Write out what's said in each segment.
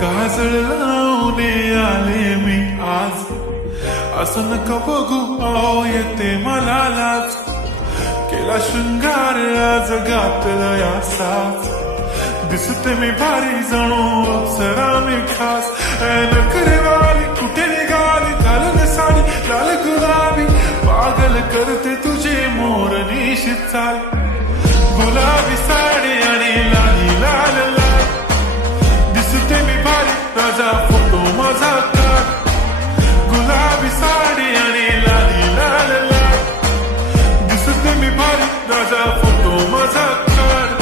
काजळ लावणे आले मी आज, असं नका बघू आओ येते मला लाज. केला शृंगार आज घातला यासाच, दिसते मी भारी जणू अप्सरा मी खास. नखरेवाली कुठे निघाली, घालून साडी लाल गुलाबी, पागल करते तुझी मोर निशित चाल. गुलाबी साडी आणि लाली लाल लाल, दिसते मी भारी राजा फोटो माझा काढ. गुलाबी साडी आणि लाली लाल लाल, दिसते मी भारी राजा फोटो माझा काढ.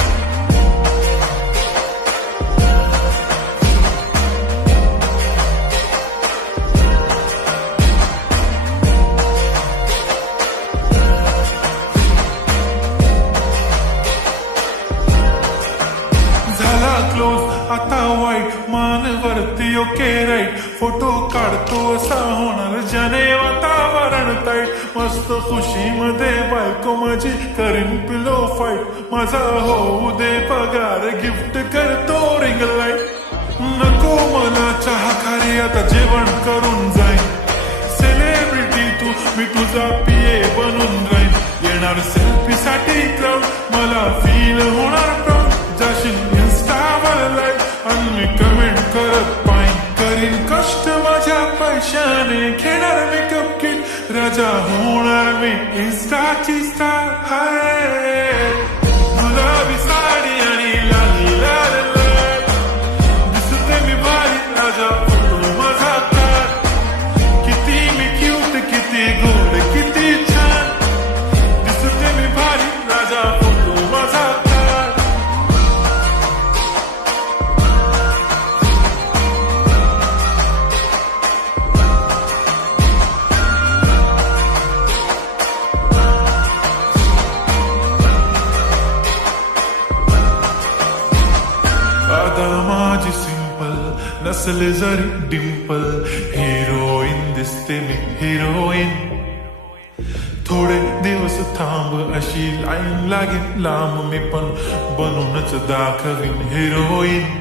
झाला क्लोज आता वाईट, मान वरती ओके राईट. फोटो काढतो असा होणार ज्याने वातावरण ताईट. मस्त खुशीमध्ये बायको माझी करीन पिलो फाईट. माझा होऊ दे पगार, गिफ्ट करतो रिंग लाईट. नको मला चहा खारी, आता जेवण करून जाईन. सेलिब्रिटी तू, मी तुझा पिये बनून राहीन. येणार सेल्फी साठी क्राऊड, मला फील होणार प्राऊड. जाशील इन्स्टावर लाईक आणि मी कमेंट करत पाईन. करीन कष्ट माझ्या पैशाने, घेणार मेकअप किट, राजा होणार मी इन्स्टाची स्टार. हाय गुलाबी साडी आणि लाली लाल लाल, दिसते मी भारी राजा फोटो माझा काढ. किती मी क्यूट, किती गोड, किती छान, दिसते मी भारी राजा फोटो माझा काढ. माझी सिंपल नसले जरी डिंपल, हिरोईन दिसते मी हिरोईन. थोडे दिवस थांब अशी लाईन लागेल लांब, मी पण बनूनच दाखवीन हिरोईन.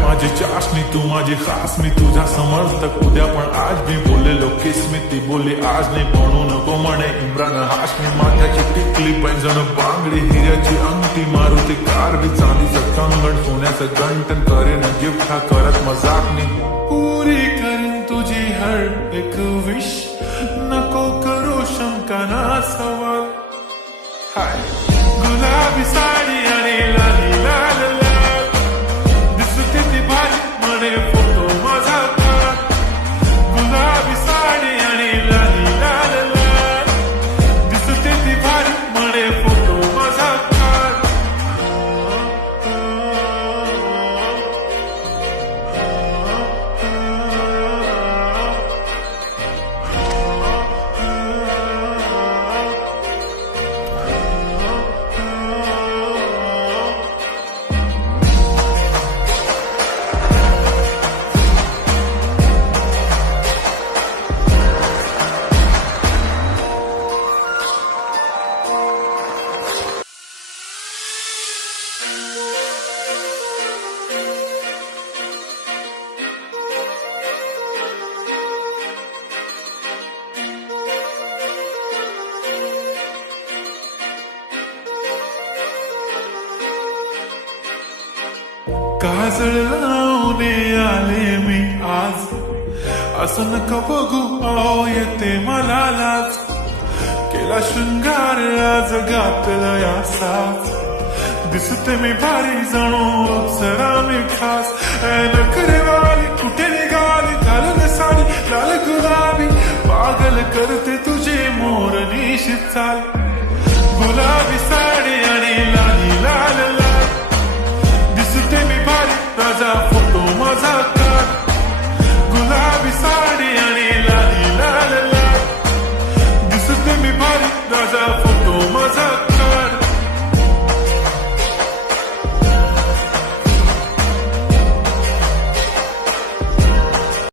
माझी चाशनी तू माझी खास, मी तुझा समर्थक उद्या पण आज मी बोललेलो किस्मी. ती बोलली आज नाही बनू नको म्हणे इम्रान हाशमी. माथ्याची टिकली पैंजण बांगडी, हिऱ्याची अंगठी, मारुती कार बी, चांदीचं कंगण, सोन्याचं गंटन. करेन गिफ्ट हा करत मजाक मी, पुरी करीन तुझी हर एक विश. नको करू शंका ना सवाल. हाय गुलाबी साडी आणि लाली लाल लाल, दिसते ती भारी म्हणे फोटो माझा काढ. गुलाबी साडी आणि लाली लाल लाल, दिसते ती भारी म्हणे फोटो माझा काढ. काजळ लावणे आले मी आज, असं नका बघू आओ येते मला लाज. केला शृंगार आज घातला यासाच, दिसते मी भारी जणू अप्सरा मी खास. नखरेवाली कुठे निघाली, घालून साडी लाल गुलाबी, पागल करते तुझी मोर निशित चाल. गुलाबी साडी